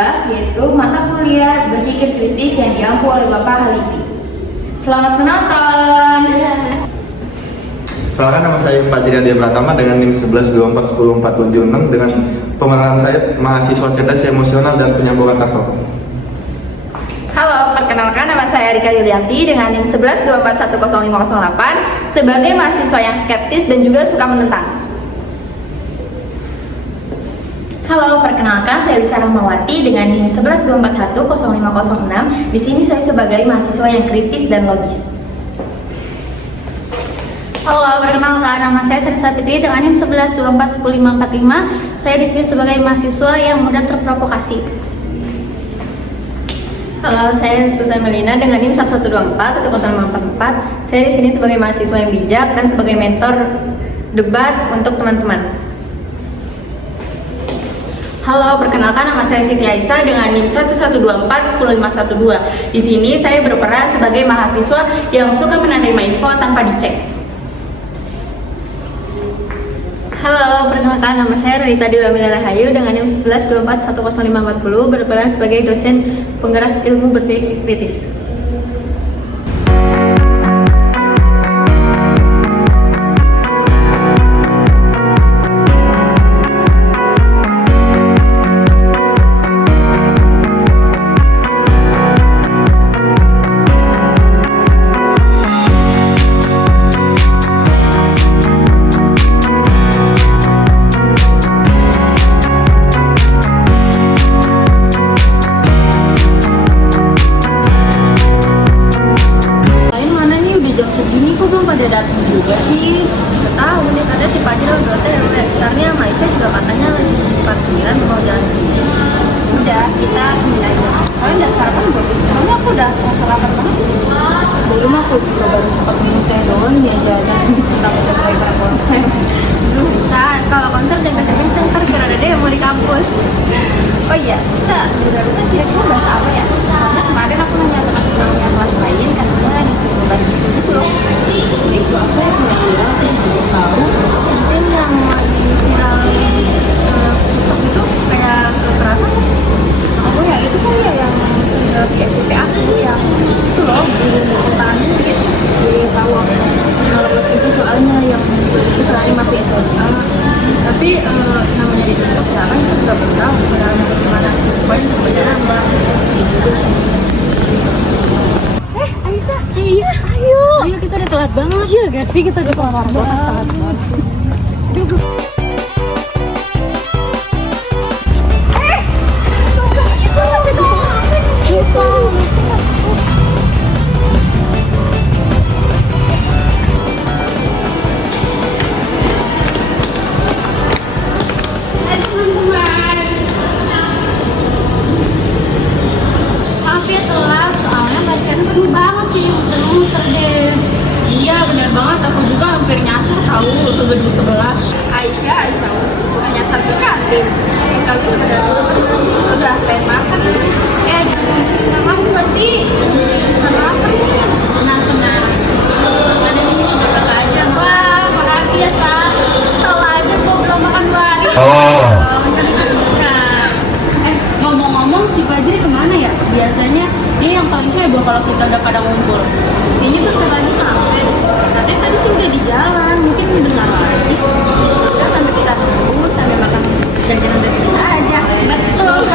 kelas, yaitu mata kuliah berpikir kritis yang diampu oleh Bapak Halipi. Selamat menonton! Perkenalkan, nama saya Pak Jiriandia Pratama dengan NIM 1124104776 dengan pemeran saya mahasiswa cerdas emosional dan penyambung antar tokoh. Halo, perkenalkan nama saya Rika Yulianti dengan NIM 1124100508 sebagai mahasiswa yang skeptis dan juga suka menentang. Halo, perkenalkan saya Lisa Rahmawati dengan NIM 1124100506. Di sini saya sebagai mahasiswa yang kritis dan logis. Halo, perkenalkan nama saya Sari Sapitri dengan NIM 1124100545. Saya di sini sebagai mahasiswa yang mudah terprovokasi. Halo, saya Susan Melina dengan NIM 11241054. Saya di sini sebagai mahasiswa yang bijak dan sebagai mentor debat untuk teman-teman. Halo, perkenalkan nama saya Siti Aisyah dengan NIM 1124105512. Di sini saya berperan sebagai mahasiswa yang suka menerima info tanpa dicek. Halo, perkenalkan nama saya Rita Dewa Rahayu dengan NIM 1124100540 berperan sebagai dosen penggerak ilmu berpikir kritis. Datang juga sih, nggak tahu nih, katanya si Fadil udah TW. Soalnya Maisha juga katanya lagi di parkiran mau jalan ke sini. Udah, kita temenin aja. Kalian udah sarapan belum? Soalnya aku udah sarapan banget. Dari rumah aku juga baru sempat minum teh doang, ini aja takut mulai pada konser. Duh, bisa. Kalau konser jangan kenceng-kenceng, ntar kira ada demo di kampus. Oh iya, kita udah kira-kira bahas apa ya? Soalnya kemarin aku nanya teman-temannya kelas lain, katanya disuruh bahas isu gitu loh. Isu apa ya kira-kira? Aku belum tahu. Mungkin yang lagi viral di TikTok itu kayak kekerasan. Oh ya, itu kan ya yang senior di FVP aku yang itu loh, di petani gitu. Jadi tahu aku kalau itu soalnya yang itu lagi masih SMA. Tapi namanya di TikTok ya kan kita juga belum tahu padahal bagaimana. Pokoknya kita bisa nambah gitu sih. Aisyah, iya, ayo kita udah telat banget. Iya gak sih, kita udah telat banget. Iya bener banget, aku juga hampir nyasar tahu ke gedung sebelah. Aisyah bukan nyasar ke kantin. Kali udah pengen makan. Jangan makan juga sih. Makan apa nih? Tenang. Ada yang jaga aja. Wah, makasih ya Sa. Tahu aja gua belum makan 2 hari. Ngomong-ngomong si Fajri kemana ya? Biasanya dia yang paling heboh kalau kita udah pada ngumpul. Kayaknya bentar lagi sampai. Katanya tadi sih udah di jalan, mungkin dengar lagi. Udah sambil kita tunggu, sambil makan jajanan dari bisa aja. Betul.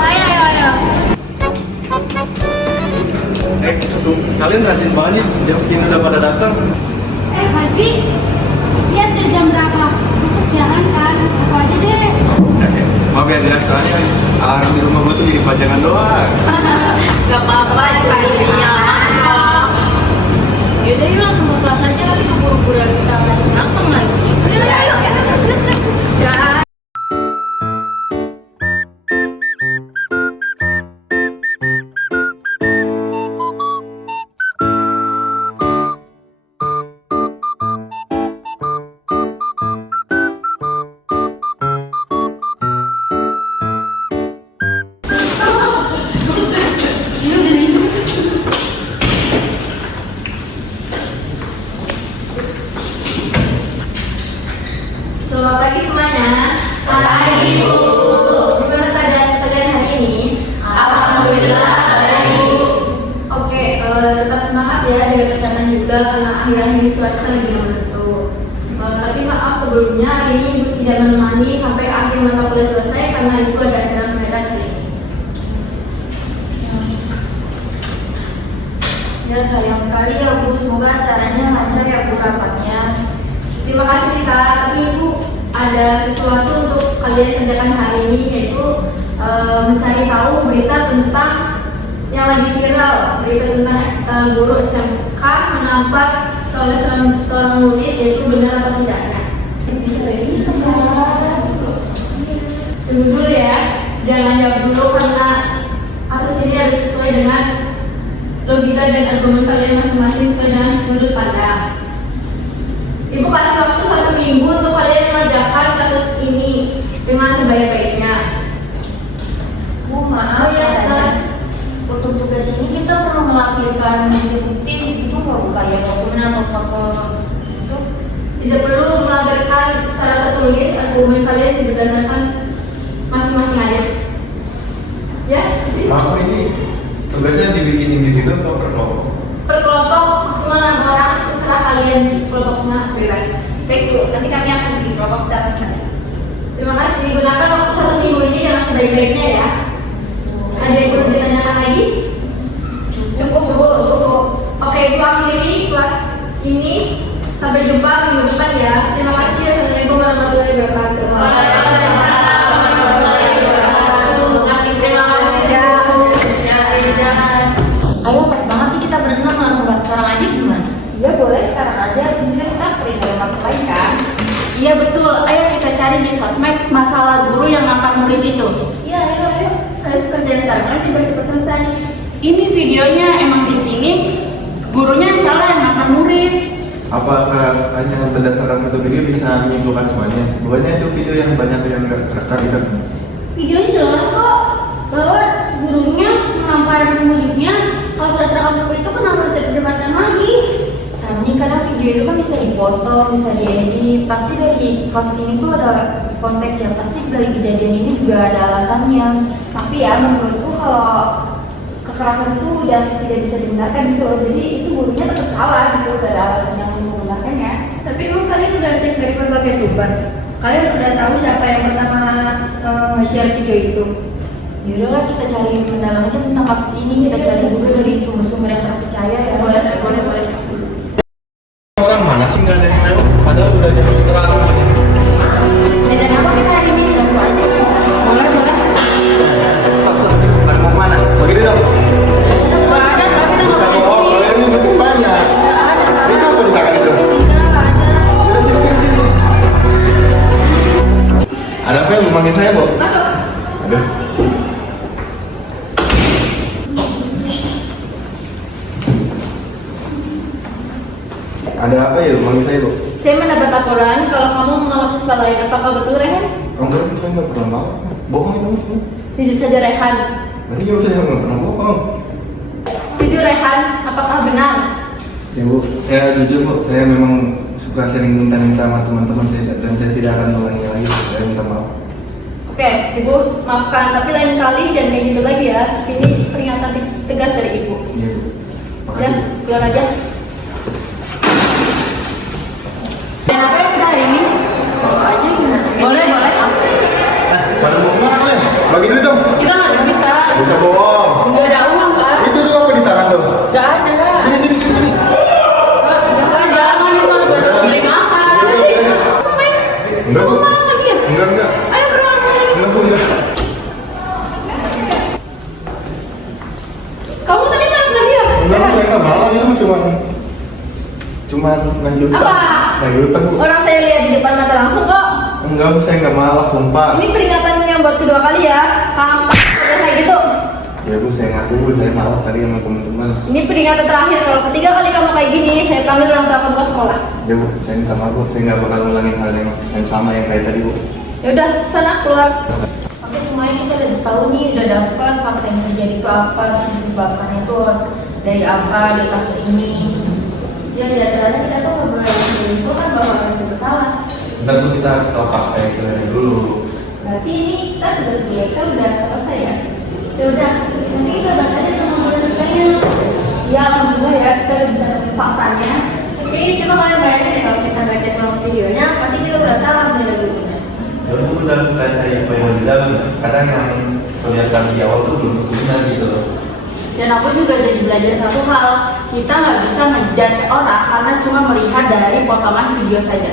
Ayo. Kalian rajin banget, jam segini udah pada datang. Haji, lihat deh jam berapa. Kesiangan kan, aku aja deh. Maaf ya guys, soalnya alarm di rumah gue tuh jadi pajangan doang. Gak apa-apa ya kayaknya. Yaudah yuk langsung ke kelas aja, tapi keburu-buru kita datang lagi. Udah ayo, terus. Ya. Selamat pagi semuanya. Pagi Bu. Gimana keadaan kalian hari ini? juga karena akhir-akhir ini cuaca lagi menentu. Tapi maaf sebelumnya ini Ibu tidak menemani sampai akhir mata kuliah selesai karena Ibu ada acara mendadak ini. Ya sayang sekali ya Bu, semoga acaranya lancar ya Bu rapatnya. Terima kasih Lisa, tapi Ibu ada sesuatu untuk kalian kerjakan hari ini, yaitu mencari tahu berita tentang yang lagi viral, berita tentang guru SMK menampar seorang murid, yaitu benar atau tidaknya. Tunggu dulu ya, jangan jawab dulu karena kasus ini harus sesuai dengan logika dan argumen kalian masing-masing sesuai dengan sudut pandang. Ibu kasih waktu 1 minggu untuk kalian mengerjakan kasus ini dengan sebaik-baiknya. Bu, maaf ya Tan. Untuk tugas ini kita perlu melampirkan bukti itu nggak Bu, kayak dokumen atau foto itu? Tidak perlu melampirkan secara tertulis argumen kalian berdasarkan masing-masing aja. Ya, Maaf ini tugasnya dibikin individu atau per kelompok? per kelompok maksimal 6 orang, terserah kalian kelompoknya bebas. Baik Bu, nanti kami akan bikin kelompok secara sekalian. Terima kasih. Gunakan waktu 1 minggu ini dengan sebaik-baiknya ya. Ada yang perlu ditanyakan lagi? Cukup Bu, cukup. Oke, itu akhiri kelas ini. Sampai jumpa minggu depan ya. Terima kasih. Assalamualaikum warahmatullahi wabarakatuh. Waalaikumsalam warahmatullahi wabarakatuh. Terima kasih ya. Ayo pas banget nih kita berenang, langsung bahas sekarang aja gimana? Iya boleh sekarang aja, mungkin kita free dari waktu lain kan? Iya betul, ayo kita cari di sosmed masalah guru yang nampar murid itu. Iya ayo, harus kerja sekarang aja biar cepat selesai. Ini videonya emang di sini gurunya yang salah yang nampar murid. Apakah hanya berdasarkan satu video bisa menyimpulkan semuanya? Bukannya itu video yang banyak yang terkait? Videonya jelas kok bahwa gurunya menampar muridnya. Kalau sudah terekam seperti itu kenapa harus diperdebatkan lagi? Soalnya kadang video itu kan bisa dipotong, bisa diedit. Pasti dari kasus ini tuh ada konteks ya. Pasti dari kejadian ini juga ada alasannya. Tapi ya menurutku kalau kekerasan itu udah tidak bisa dibenarkan gitu loh. Jadi itu gurunya tetap salah gitu, udah ada alasan yang membenarkannya. Tapi emang kalian udah cek dari berbagai sumber? Kalian udah tahu siapa yang pertama nge-share video itu? Yaudahlah kita cari mendalam aja tentang kasus ini. Kita cari juga dari sumber-sumber yang terpercaya ya. Boleh. Orang mana sih nggak ada yang lewat? Padahal udah jam istirahat. Dan apa kita hari ini? Langsung aja. Boleh. Stop. Pada mau mana? Begini dong. Nggak ada, kita Bisa bohong. Kalian ini buku banyak. Itu apa di tangan itu? nggak ada. Udah sini. Ada apa yang memanggil saya, Bu? Ada. Ada apa ya memanggil saya, Bu? Saya mendapat laporan kalau kamu menolak kelalaian. Apakah betul, Rehan? Enggak, saya nggak pernah mau. Bohong itu semua. Jujur saja, Rehan. Nanti juga saya nggak pernah bohong. Jujur, Rehan. Apakah benar? Ya Bu, saya jujur Bu, saya memang suka sering minta-minta sama teman-teman saya dan saya tidak akan mengulangi lagi. Saya minta maaf. Oke, Ibu maafkan. Tapi lain kali jangan kayak gitu lagi ya. Ini peringatan tegas dari Ibu. Iya Bu. Ya, Makasih. keluar aja. Dan apa yang kita hari ini? Langsung aja gimana? Boleh. Pada mau kemana kalian? Bagi duit dong. Kita nggak ada duit kan? Bisa bohong. Nggak ada uang kan? Itu dulu apa di tangan tuh? Nggak ada. Sini. Jangan nih mah buat beli makan. Enggak Bu. Makan lagi ya? Enggak. Ayo ke ruangan saya. Enggak Bu, enggak. Kamu tadi makan lagi ya? Enggak Bu, saya nggak mau. Itu cuma nagih utang. Apa? Nagih utang Bu. Orang saya lihat di depan mata langsung kok. Enggak Bu, saya nggak malah, sumpah. Ini peringatan yang buat kedua kali ya. Kamu kayak gitu. Ya Bu, saya ngaku Bu, saya malah tadi sama teman-teman. Ini peringatan terakhir. Kalau ketiga kali kamu kayak gini, saya panggil orang tua kamu ke sekolah. Ya Bu, saya minta maaf Bu, saya nggak bakal ulangin hal yang sama yang kayak tadi Bu. Ya udah, sana keluar. Oke, semuanya kita udah tahu nih, udah dapat fakta yang terjadi itu apa, disebabkannya itu dari apa, dari kasus ini. Jadi dasarnya kita tuh nggak boleh menyimpulkan bahwa orang itu bersalah. Bentar Bu, kita harus tahu fakta yang sebenarnya dulu. Berarti ini kita udah selesai ya? Ya udah, nanti kita bahas aja sama murid-muridnya. Ya alhamdulillah ya kita udah bisa nemuin faktanya. Tapi coba kalian bayangin deh kalau kita nggak cek ulang videonya, pasti kita udah salah menilai gurunya. Ya itu udah kita cari apa yang lebih dalam. Kadang yang kelihatan di awal tuh belum benar gitu loh. Dan aku juga jadi belajar satu hal, kita nggak bisa ngejudge orang karena cuma melihat dari potongan video saja.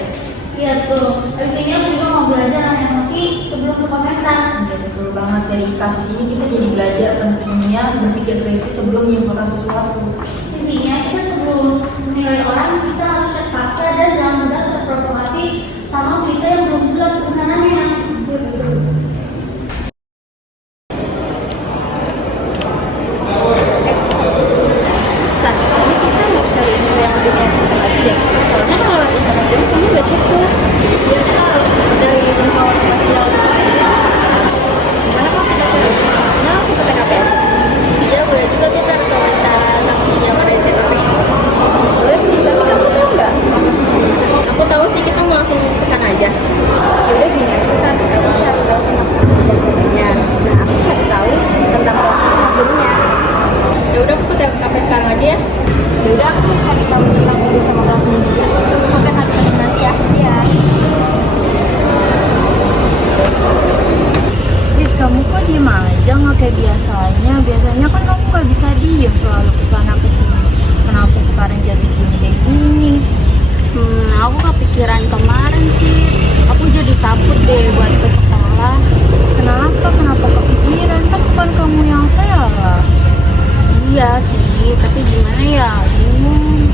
Iya tuh, habis ini aku juga mau belajar nahan emosi sebelum berkomentar. Ya betul banget, dari kasus ini kita jadi belajar pentingnya berpikir kritis sebelum menyimpulkan sesuatu. Intinya kita sebelum menilai orang kita harus cek fakta dan jangan mudah terprovokasi sama berita yang belum jelas kebenarannya. Iya betul. Saat ini kita nggak bisa lihat info yang lebih meyakinkan lagi deh. Soalnya kalau lewat internet dulu kamu nggak cukup. Iya kita harus dari informasi yang lebih valid. Gimana kalau kita cari informasinya langsung ke TKP aja? Iya boleh juga, kita harus wawancara saksi yang ada di TKP itu. Boleh sih, tapi kamu tahu nggak lokasinya? Aku tahu sih, kita mau langsung ke sana aja. Yaudah gini aja, San. Kamu cari tahu tentang saksi dan gurunya. Nah aku cari tahu tentang proses sama gurunya. Ya udah aku ke TKP sekarang aja ya. Ya udah aku cari tahu tentang guru sama pelakunya juga. Oke, satu ketemu nanti ya. Iya. Dit, kamu kok diem aja nggak kayak biasanya? Biasanya kan kamu nggak bisa diem, selalu kesana kesini. Kenapa sekarang jadi gini kayak gini? Aku kepikiran kemarin sih. Aku jadi takut deh buat ke sekolah. Kenapa kepikiran? Kan bukan kamu yang salah. Iya sih, tapi gimana ya? Bingung.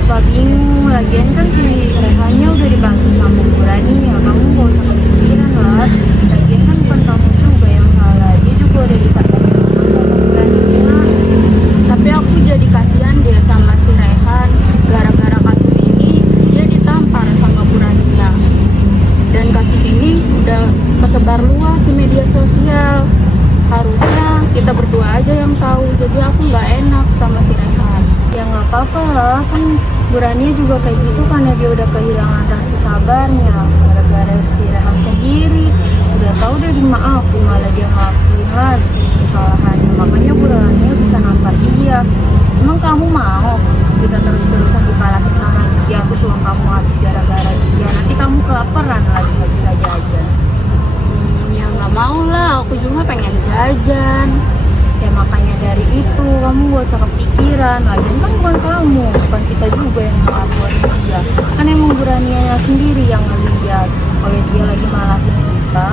Apa bingung? Lagian kan si Rehannya udah dibantu sama Bu Rani ya. Kamu gak usah kepikiran lah. Lagian kan bukan kamu juga yang salah. Dia juga udah dikasih hukuman sama Bu Rani. Tapi aku jadi kasihan deh sama si Rehan. Gara-gara kasus ini dia ditampar sama Bu Rania. Dan kasus ini udah kesebar luas di media sosial. Harusnya kita berdua aja yang tahu. Jadi aku nggak enak sama si Rehan. Ya nggak apa-apa lah, kan Bu Rania juga kayak gitu kan ya, dia udah kehilangan rasa sabarnya gara-gara si Rehan sendiri. Udah tahu udah dimaafin malah dia ngelakuin lagi kesalahannya, makanya Bu Rania bisa nampar dia. Emang kamu mau kita terus-terusan dipalakin sama dia, aku uang kamu habis gara-gara dia, nanti kamu kelaparan lagi nggak bisa jajan. Ya nggak mau lah, aku juga pengen jajan. Ya makanya dari itu kamu gak usah kepikiran. Lagian kan bukan kamu, bukan kita juga yang ngelaporin dia. Kan emang Bu Rania sendiri yang ngeliat kalau dia lagi malahin kita.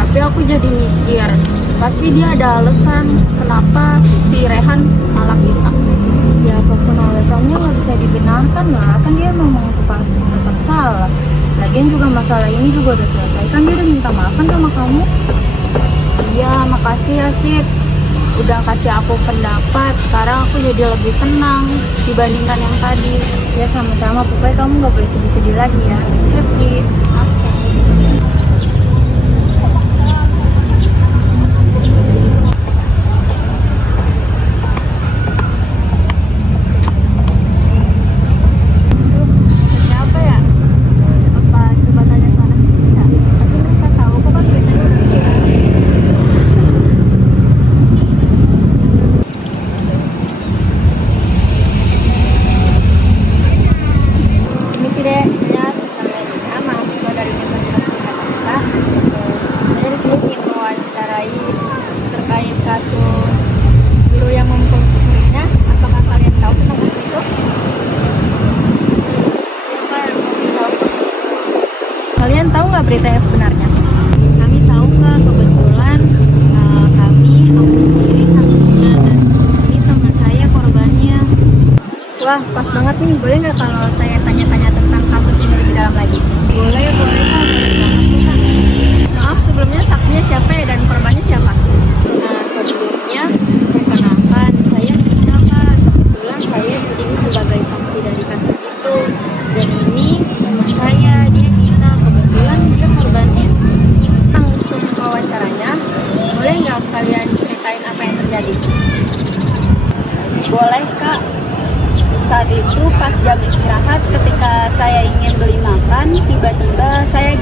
Tapi aku jadi mikir, pasti dia ada alasan kenapa si Rehan malah kita. Ya apapun alasannya gak bisa dibenarkan lah, kan dia memang tetap salah. Lagian juga masalah ini juga udah selesai, kan dia udah minta maaf kan sama kamu. Iya, makasih ya Sid. Udah kasih aku pendapat, sekarang aku jadi lebih tenang dibandingkan yang tadi. Ya sama-sama, pokoknya kamu gak boleh sedih-sedih lagi ya. Oke. Siapa ya? Apa coba tanya sana? Bisa. Tapi mereka tahu kok kan beritanya udah viral. Ini sih deh, saya Susan Melina, mahasiswa dari Universitas Jakarta. Saya di sini ingin mewawancarai terkait kasus guru yang memukul muridnya. Apakah kalian tahu tentang kasus itu? Siapa yang mau tahu? Kalian tahu nggak berita yang sebenarnya? Kami tahu nggak, kebetulan kami, aku sendiri saksinya dan ini teman saya korbannya. Wah, pas banget nih. Boleh nggak kalau saya tanya-tanya tentang kasus ini lebih dalam lagi? Boleh Kak. Boleh banget Kak. Maaf, sebelumnya saksinya siapa ya dan korbannya siapa? Nah, sebelumnya perkenalkan, saya Nina Kak. Kebetulan saya di sini sebagai saksi dari kasus itu. Dan ini teman saya, dia Nina. Kebetulan dia korbannya. Untuk wawancaranya, boleh nggak kalian ceritain apa yang terjadi? Boleh Kak. Saat itu pas jam istirahat ketika saya ingin beli makan, tiba-tiba saya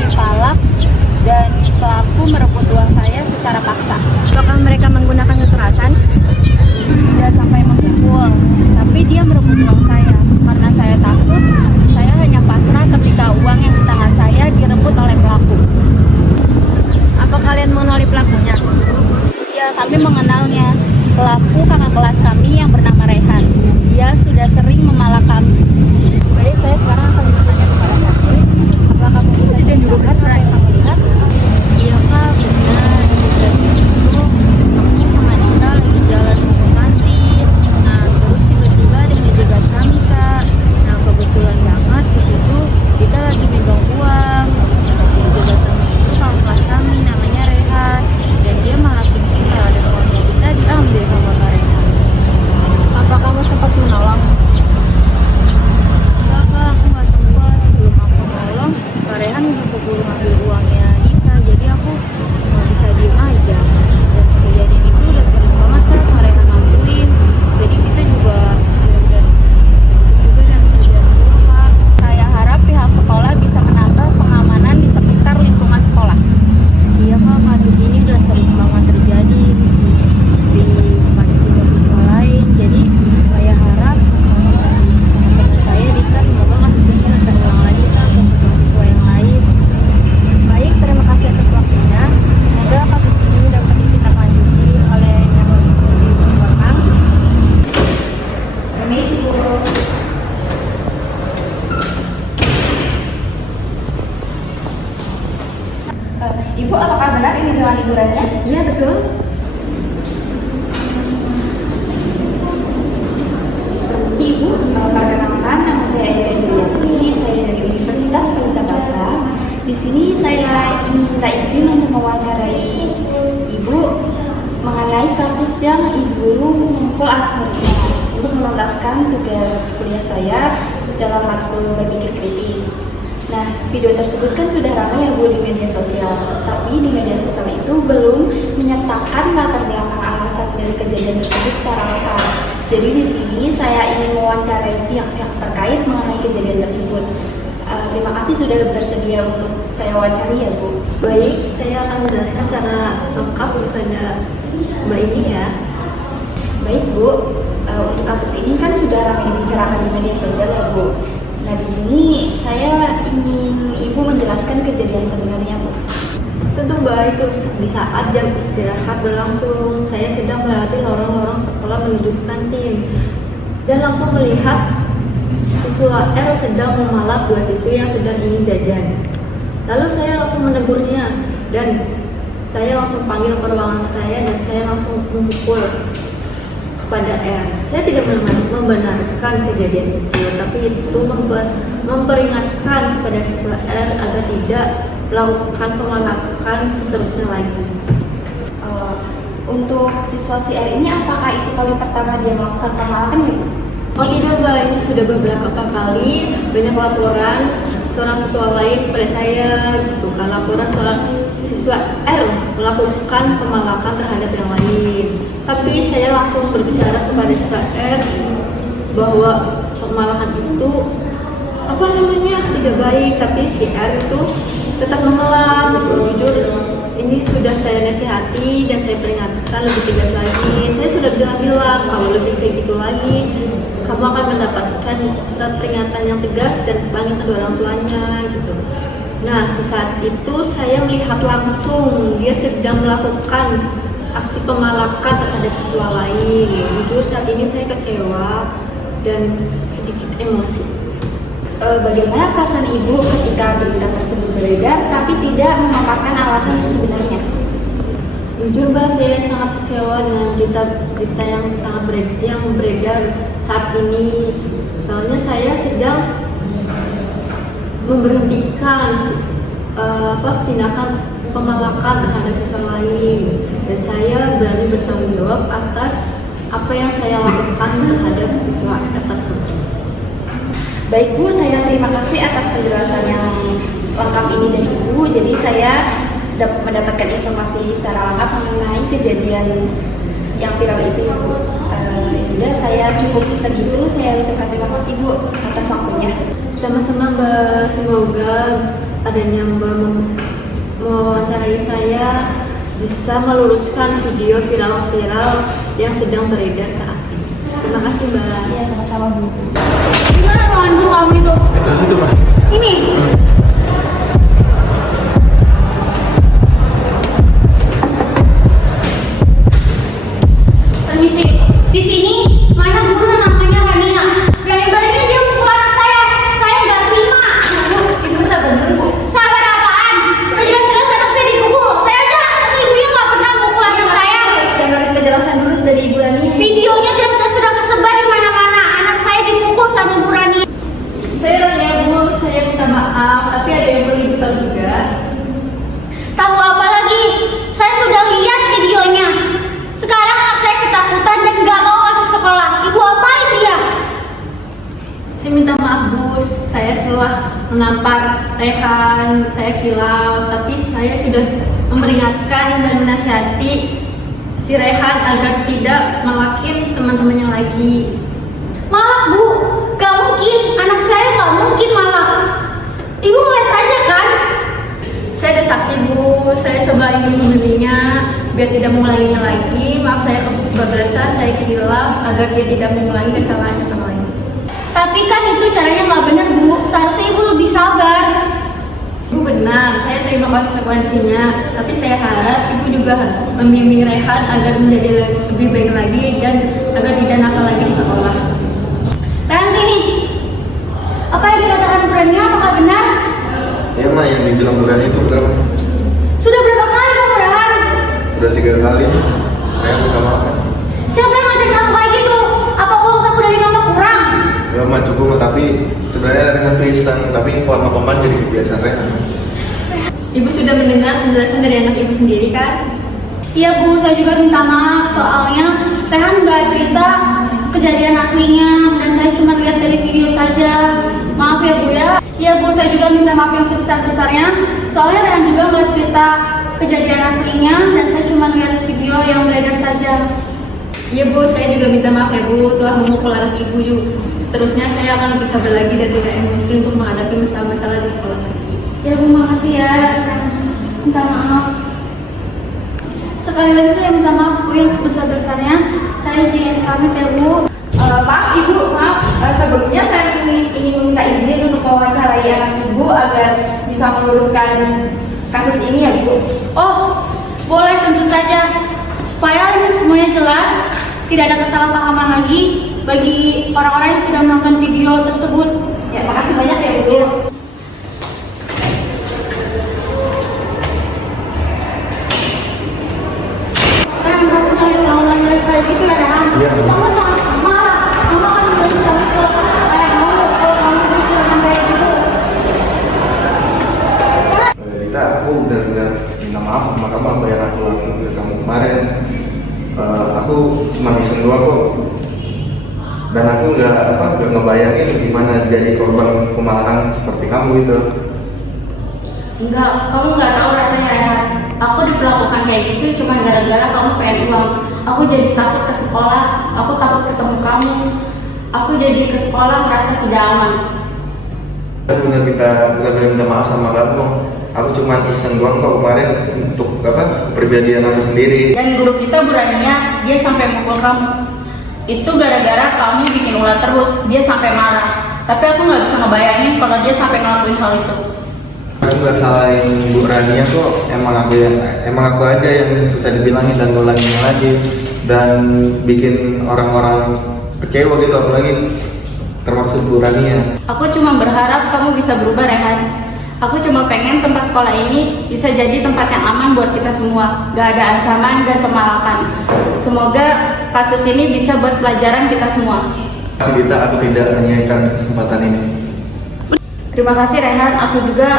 Ibu, apakah benar ini ruangan liburannya? Iya betul. Permisi Ibu, perkenalkan nama saya Eda Yuliati, saya dari Universitas Pelita Bangsa. Di sini saya ingin minta izin untuk mewawancarai Ibu mengenai kasus yang Ibu guru memukul anak muridnya untuk menuntaskan tugas kuliah saya dalam matkul berpikir kritis. Nah, video tersebut kan sudah ramai ya Bu di media sosial, tapi di media sosial itu belum menyertakan latar belakang alasan dari kejadian tersebut secara lengkap. Jadi di sini saya ingin mewawancarai pihak-pihak terkait mengenai kejadian tersebut. Terima kasih sudah bersedia untuk saya wawancari ya Bu. Baik, saya akan menjelaskan secara lengkap kepada Mbak ini ya. Baik Bu, untuk kasus ini kan sudah ramai dibicarakan di media sosial ya Bu. Nah di sini saya ingin Ibu menjelaskan kejadian sebenarnya Bu. Tentu Mbak, itu di saat jam istirahat berlangsung, saya sedang melewati lorong-lorong sekolah menuju kantin dan langsung melihat siswa R sedang memalak dua siswi yang sedang ingin jajan. Lalu saya langsung menegurnya dan saya langsung panggil ke ruangan saya dan saya langsung memukul kepada R. Saya tidak membenarkan kejadian itu, tapi itu memperingatkan kepada siswa R agar tidak melakukan pemalakan seterusnya lagi. Untuk siswa si R ini apakah itu kali pertama dia melakukan pemalakan ya Bu? Oh tidak Mbak, ini sudah beberapa kali banyak laporan seorang siswa lain kepada saya gitu kan, laporan seorang siswa R melakukan pemalakan terhadap yang lain. Tapi saya langsung berbicara kepada siswa R bahwa pemalakan itu tidak baik, tapi si R itu tetap mengelak gitu. Jujur ini sudah saya nasihati dan saya peringatkan lebih tegas lagi. Saya sudah bilang kalau lebih kayak gitu lagi kamu akan mendapatkan surat peringatan yang tegas dan panggil kedua orang tuanya gitu. Nah di saat itu saya melihat langsung dia sedang melakukan aksi pemalakan terhadap siswa lain. Jujur saat ini saya kecewa dan sedikit emosi. Bagaimana perasaan Ibu ketika berita tersebut beredar tapi tidak memaparkan alasan yang sebenarnya? Jujur Mbak, saya sangat kecewa dengan berita yang beredar saat ini. Soalnya saya sedang memberhentikan tindakan pemalakan terhadap siswa lain dan saya berani bertanggung jawab atas apa yang saya lakukan terhadap siswa tersebut. Baik Bu, saya terima kasih atas penjelasan yang lengkap ini dari Ibu. Jadi saya mendapatkan informasi secara lengkap mengenai kejadian yang viral itu ya Bu. Sudah saya cukup segitu. Saya ucapkan terima kasih Bu atas waktunya. Sama-sama Mbak, semoga adanya Mbak mewawancarai saya bisa meluruskan video viral-viral yang sedang beredar saat ini. Terima kasih Mbak. Ya sama-sama Bu. Gimana ruangan guru kamu itu? Terus itu Pak. Ini. Permisi. Di sini mana guru namanya Rania? Berani-beraninya dia mukul anak saya. Saya nggak terima. Ibu sabar dulu Bu. Sabar apaan? Udah jelas-jelas anak saya dipukul. Saya aja ketemu ibunya nggak pernah mukul anak saya. Saya dengerin penjelasan dulu dari Ibu Rani. Videonya jelas-jelas sudah kesebar di mana-mana. Anak saya dipukul sama Bu Rani. Saya Rania Bu, saya minta maaf, tapi ada yang perlu Ibu tahu juga. Tahu apa lagi? Saya sudah lihat videonya. Sekarang anak saya ketakutan dan nggak mau masuk sekolah. Ibu apain dia? Saya minta maaf Bu, saya salah menampar Rehan, saya hilang, tapi saya sudah memperingatkan dan menasihati si Rehan agar tidak malakin teman-temannya lagi. Malak Bu, gak mungkin. Anak saya gak mungkin malak. Ibu les aja kan? Saya ada saksi Bu, saya coba ingin membimbingnya biar tidak mengulanginya lagi. Maaf saya kebablasan, saya hilaf agar dia tidak mengulangi kesalahannya sama lagi. Tapi kan itu caranya gak benar Bu. Seharusnya Ibu lebih sabar. Ibu benar, saya terima konsekuensinya. Tapi saya harap Ibu juga membimbing Rehan agar menjadi lebih baik lagi dan agar tidak nakal lagi di sekolah. Rehan sini. Apa yang dikatakan Bu Rania apakah benar? Ya Ma, yang dibilang bukan itu benar Ma. Ibu sudah mendengar penjelasan dari anak ibu sendiri kan? Iya Bu, saya juga minta maaf soalnya Rehan nggak cerita kejadian aslinya dan saya cuma lihat dari video saja. Maaf ya Bu ya. Iya Bu, saya juga minta maaf yang sebesar-besarnya. Soalnya Rehan juga nggak cerita kejadian aslinya dan saya cuma lihat video yang beredar saja. Iya Bu, saya juga minta maaf ya Bu telah memukul anak ibu juga. Seterusnya saya akan lebih sabar lagi dan tidak emosi untuk menghadapi masalah-masalah di sekolah lagi. Ya Bu, makasih ya. Minta maaf. Sekali lagi saya minta maaf Bu yang sebesar-besarnya. Saya izin pamit ya Bu. Maaf Ibu, maaf. Sebelumnya saya ingin minta izin untuk mewawancarai anak Ibu agar bisa meluruskan kasus ini ya Bu. Oh, boleh tentu saja. Supaya ini semuanya jelas, tidak ada kesalahpahaman lagi bagi orang-orang yang sudah menonton video tersebut. Ya, makasih banyak ya Bu. Rehan, kamu jangan ulang-ulang lagi kayak gitu ya Rehan. Iya. Kamu jangan marah. Kamu akan menjadi kali ke ayah kamu kalau kamu bersilakan kayak gitu. Rita, aku benar-benar minta maaf sama kamu apa yang aku lakukan ke kamu kemarin. Aku cuma iseng doang kok. Dan aku nggak ngebayangin gimana jadi korban kemarahan seperti kamu gitu. Enggak, kamu nggak tahu rasanya Rehan. Aku diperlakukan kayak gitu cuma gara-gara kamu pengen uang. Aku jadi takut ke sekolah, aku takut ketemu kamu. Aku jadi ke sekolah merasa tidak aman. Aku benar-benar minta maaf sama kamu. Aku cuma iseng doang kok kemarin untuk pribadian aku sendiri. Dan guru kita Bu Rania, dia sampai mukul kamu. Itu gara-gara kamu bikin ulah terus, dia sampai marah. Tapi aku nggak bisa ngebayangin kalau dia sampai ngelakuin hal itu. Aku nggak salahin Bu Rania kok, emang aku aja yang susah dibilangin dan ngulangin lagi dan bikin orang-orang kecewa gitu, apalagi termasuk Bu Rania. Aku cuma berharap kamu bisa berubah Rehan. Aku cuma pengen tempat sekolah ini bisa jadi tempat yang aman buat kita semua, gak ada ancaman dan pemalakan. Semoga kasus ini bisa buat pelajaran kita semua. Kita aku tidak menyia-nyiakan kesempatan ini. Terima kasih Rehan, aku juga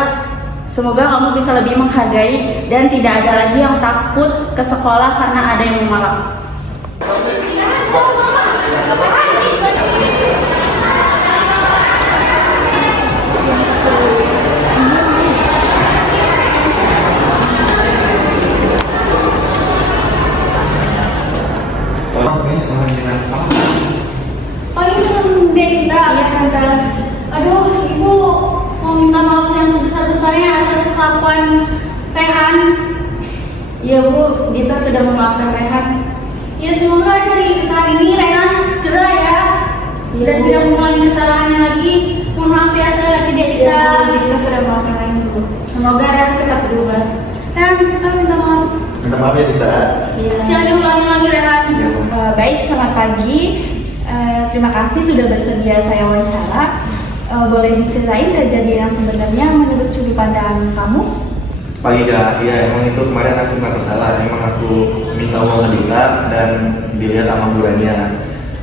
semoga kamu bisa lebih menghargai dan tidak ada lagi yang takut ke sekolah karena ada yang memalak. Oh ini teman Dita ya Tante. Aduh Ibu mau minta maaf yang sebesar-besarnya atas kelakuan Rehan. Iya Bu, Dita sudah memaafkan Rehan. Ya semoga dari kesalahan ini Rehan cerah ya. Iya, Dan Bu. tidak mengulangi kesalahannya lagi. Mohon maaf ya sekali lagi Dita. Iya Bu, Dita sudah memaafkan Rehan Bu. Semoga Rehan cepat berubah. Rehan, kita minta maaf. Minta maaf ya Tita. Iya. Jangan diulangi lagi Rehan. Iya, Bu. Baik, selamat pagi. Terima kasih sudah bersedia saya wawancara. Boleh diceritain kejadian yang sebenarnya menurut sudut pandang kamu? Pagi Kak, iya emang itu kemarin aku nggak bersalah, emang aku minta uang ke Dita dan dilihat sama Bu Rania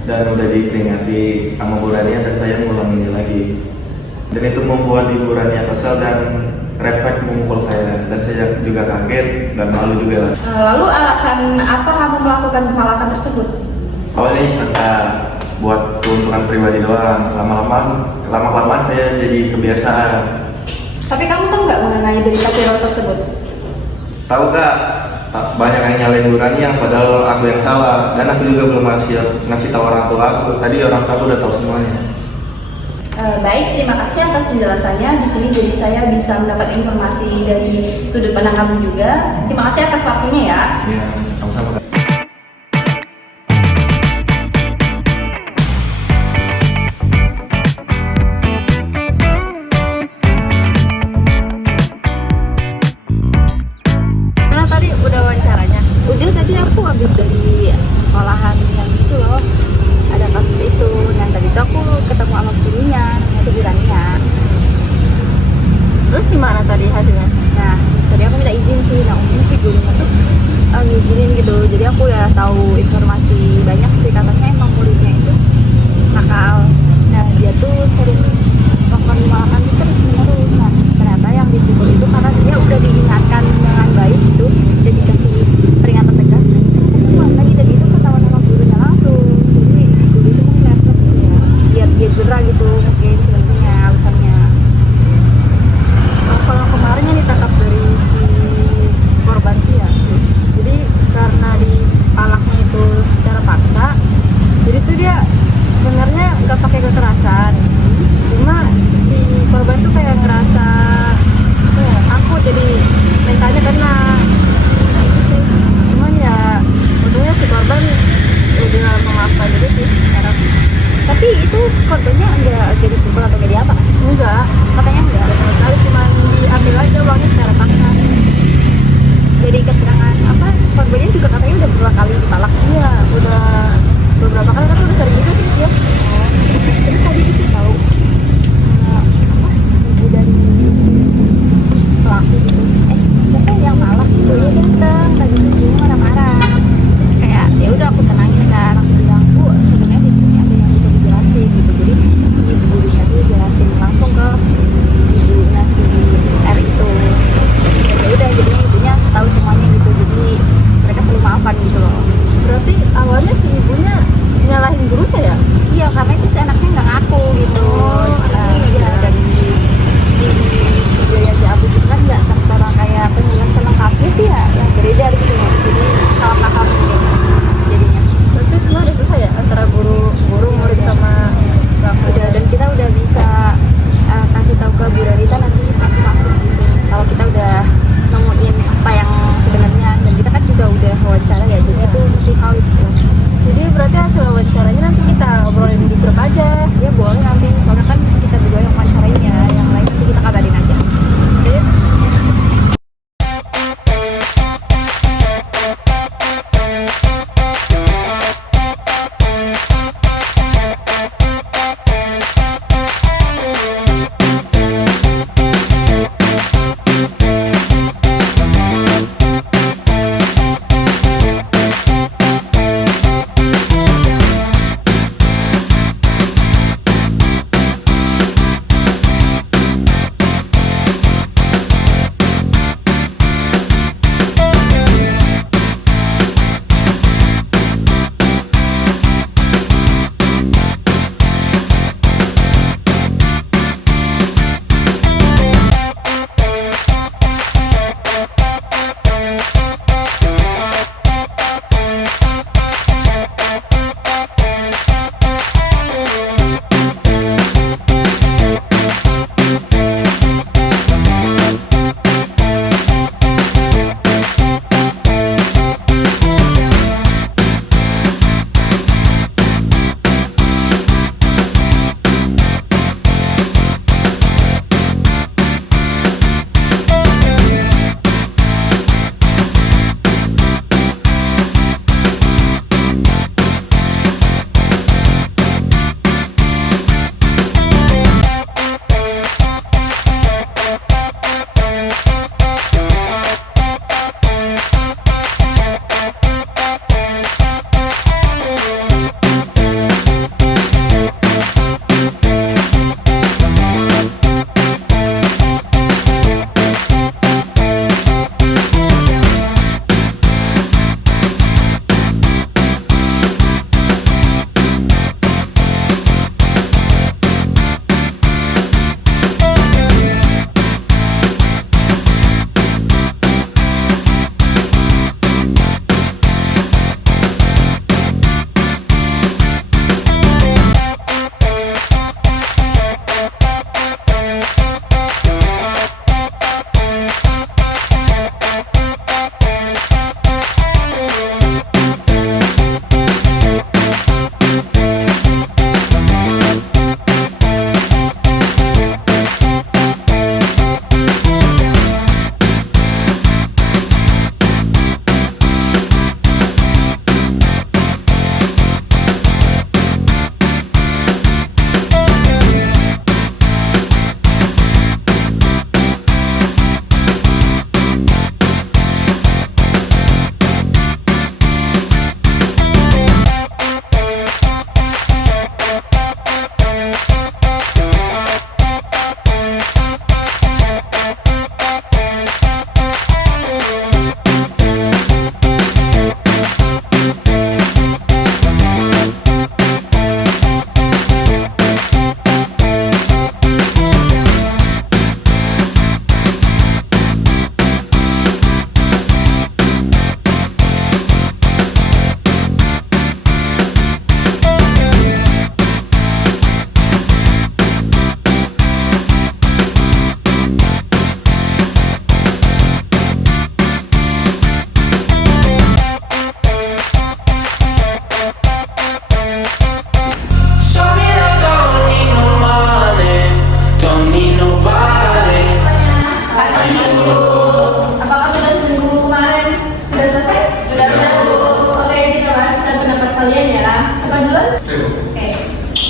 dan udah diperingati sama Bu Rania dan saya ngulanginnya lagi. Dan itu membuat Ibu Rania kesal dan refleks memukul saya dan saya juga kaget dan malu juga. Lalu alasan apa kamu melakukan pemalakan tersebut? Awalnya iseng buat keuntungan pribadi doang, lama-kelamaan saya jadi kebiasaan. Tapi kamu tahu nggak mengenai berita viral tersebut? Tahu Kak, banyak yang nyalain Bu Rania padahal aku yang salah dan aku juga belum ngasih tahu orang tua aku. Tadi orang tua aku udah tahu semuanya. Baik, terima kasih atas penjelasannya. Di sini jadi saya bisa mendapat informasi dari sudut pandang kamu juga. Terima kasih atas waktunya ya. Iya, sama-sama Kak. Karena tadi udah wawancaranya. Udah tadi aku habis dari sekolahan yang itu loh. Ada kasus itu. Dan tadi tuh aku ketemu sama gurunya, namanya tuh Bu Rania. Terus gimana tadi hasilnya? Nah, tadi aku minta izin sih. Nah, mungkin si gurunya tuh ngizinin gitu. Jadi aku ya tahu informasi banyak sih, katanya emang muridnya itu nakal. Nah, dia tuh sering melakukan pemalakan itu terus menerus. Nah, ternyata yang dipukul itu karena dia udah diingatkan dengan baik gitu, udah dikasih peringatan tegas. Nah, itu pulang lagi dan itu ketahuan sama gurunya langsung. Jadi guru itu mungkin laptop gitu ya, biar dia jerah gitu mungkin sebenarnya alasannya. Nah, kalau kemarin yang ditangkap dari si korban sih ya, jadi karena dipalaknya itu secara paksa, jadi tuh dia sebenarnya nggak pakai kekerasan, cuma si korban tuh kayak ngerasa apa ya, takut, jadi mental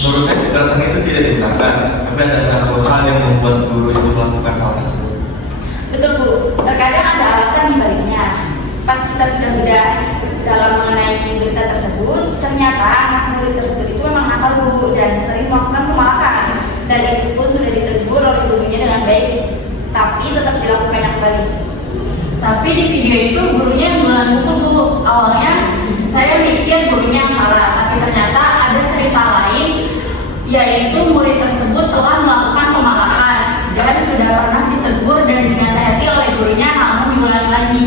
Menurut saya kekerasan itu tidak dibenarkan, tapi ada satu hal yang membuat guru itu melakukan hal tersebut. Betul Bu, terkadang ada alasan di baliknya. Pas kita sudah beda dalam mengenai berita tersebut, ternyata anak murid tersebut itu memang nakal Bu dan sering melakukan pemalakan. Dan itu pun sudah ditegur oleh gurunya dengan baik, tapi tetap dilakukannya kembali. Tapi di video itu gurunya yang bulan mukul Bu. Awalnya saya mikir gurunya yang salah, tapi ternyata ada cerita lain, yaitu murid tersebut telah melakukan pemalakan dan sudah pernah ditegur dan dinasihati oleh gurunya, namun diulangi lagi.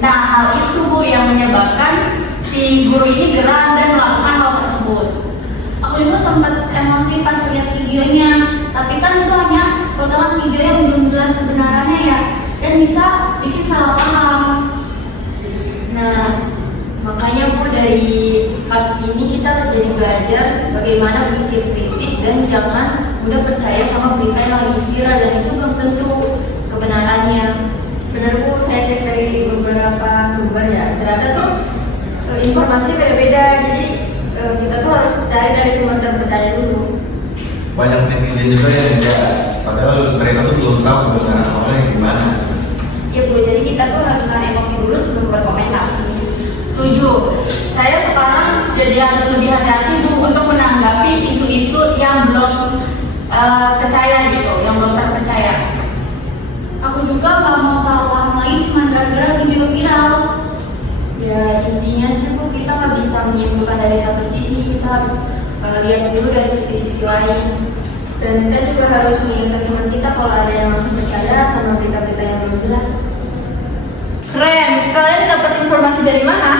Nah, hal itu Bu yang menyebabkan si guru ini geram dan melakukan hal tersebut. Aku juga sempat emosi pas lihat videonya, tapi kan itu hanya potongan video yang belum jelas kebenarannya ya, dan bisa bikin salah paham. Nah, makanya Bu dari kasus ini kita jadi belajar bagaimana berpikir kritis dan jangan mudah percaya sama berita yang lagi viral dan itu belum tentu kebenarannya. Benar Bu, saya cek dari beberapa sumber ya, ternyata tuh informasinya beda-beda, jadi kita tuh harus cari dari sumber terpercaya dulu. Banyak netizen juga yang enggak, padahal mereka tuh belum tahu kebenaran orang yang gimana. Ya Bu, jadi kita tuh harus nahan emosi dulu sebelum berkomentar. Setuju. Saya sekarang jadi harus lebih hati-hati Bu untuk menanggapi isu-isu yang belum percaya gitu, yang belum terpercaya. Aku juga nggak mau salah paham lagi cuma gara-gara video viral. Ya intinya sih Bu, kita nggak bisa menyimpulkan dari satu sisi, kita harus lihat dulu dari sisi-sisi lain. Dan kita juga harus mengingatkan teman kita kalau ada yang masih percaya sama berita-berita yang belum jelas. Keren, kalian dapat informasi dari mana?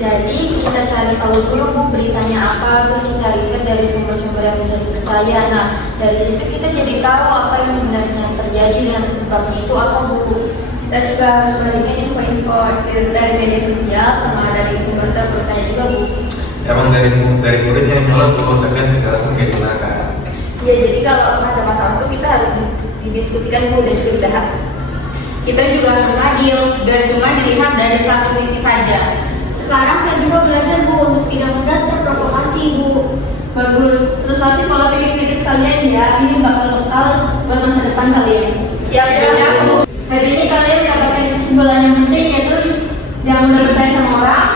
Jadi kita cari tahu dulu Bu beritanya apa, terus kita riset dari sumber-sumber yang bisa dipercaya. Nah dari situ kita jadi tahu apa yang sebenarnya terjadi dan sebabnya itu apa Bu. Dan juga harus bandingin info-info dari media sosial sama dari sumber terpercaya juga Bu. Emang dari murid yang nyolot Bu, tapi kan kekerasan kayak gimana? Ya jadi kalau ada masalah itu kita harus didiskusikan Bu dan juga dibahas. Kita juga harus adil dan cuma dilihat dari satu sisi saja. Sekarang saya juga belajar Bu untuk tidak mudah terprovokasi Bu. Bagus, terus nanti pola pikir kritis kalian ya, ini bakal bekal buat masa depan kalian. Siap Bu. Hari ini kalian dapatin kesimpulan yang penting, yaitu jangan mudah percaya sama orang,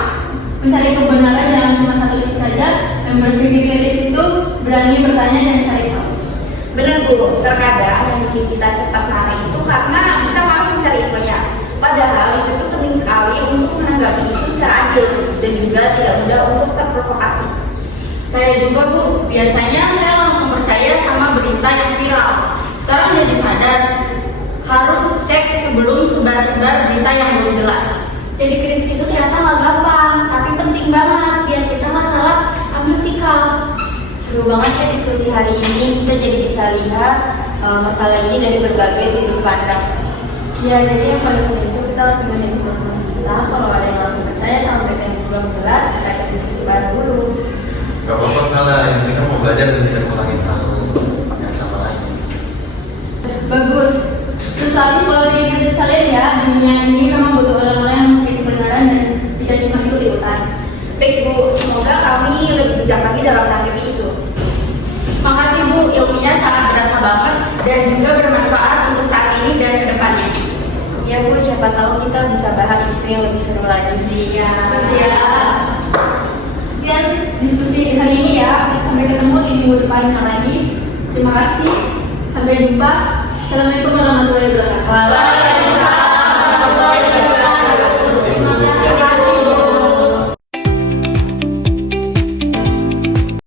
mencari kebenaran jangan cuma satu sisi saja, dan berpikir kritis itu berani bertanya dan cari tahu. Benar Bu, terkadang yang bikin kita cepat marah itu karena kita malas mencari infonya. Padahal itu tuh penting sekali untuk menanggapi isu secara adil dan juga tidak mudah untuk terprovokasi. Saya juga Bu, biasanya saya langsung percaya sama berita yang viral. Sekarang jadi sadar, harus cek sebelum sebar-sebar berita yang belum jelas. Jadi kritis itu ternyata nggak gampang, tapi penting banget biar kita nggak salah ambil sikap. Seru banget ya diskusi hari ini, kita jadi bisa lihat masalah ini dari berbagai sudut pandang. Ya jadi yang paling penting itu kita harus mengenai teman-teman kita, kalau ada yang langsung percaya sama berita yang belum jelas, kita akan diskusi bareng dulu. Gak apa-apa salah, yang kita mau belajar dan tidak mengulangi hal yang sama lagi. Bagus, terus lagi pola pikir kritis kalian ya, dunia ini memang butuh orang-orang yang mencari kebenaran dan tidak cuma ikut-ikutan. Baik Bu, semoga kami lebih bijak lagi dalam menanggapi isu. Makasih Bu, ilmunya sangat berasa banget dan juga bermanfaat untuk saat ini dan kedepannya. Ya Bu, siapa tahu kita bisa bahas isu yang lebih seru lagi. Ya. Sekian diskusi hari ini ya, sampai ketemu di minggu depan lagi. Terima kasih, sampai jumpa. Assalamualaikum warahmatullahi wabarakatuh. Waalaikumsalam.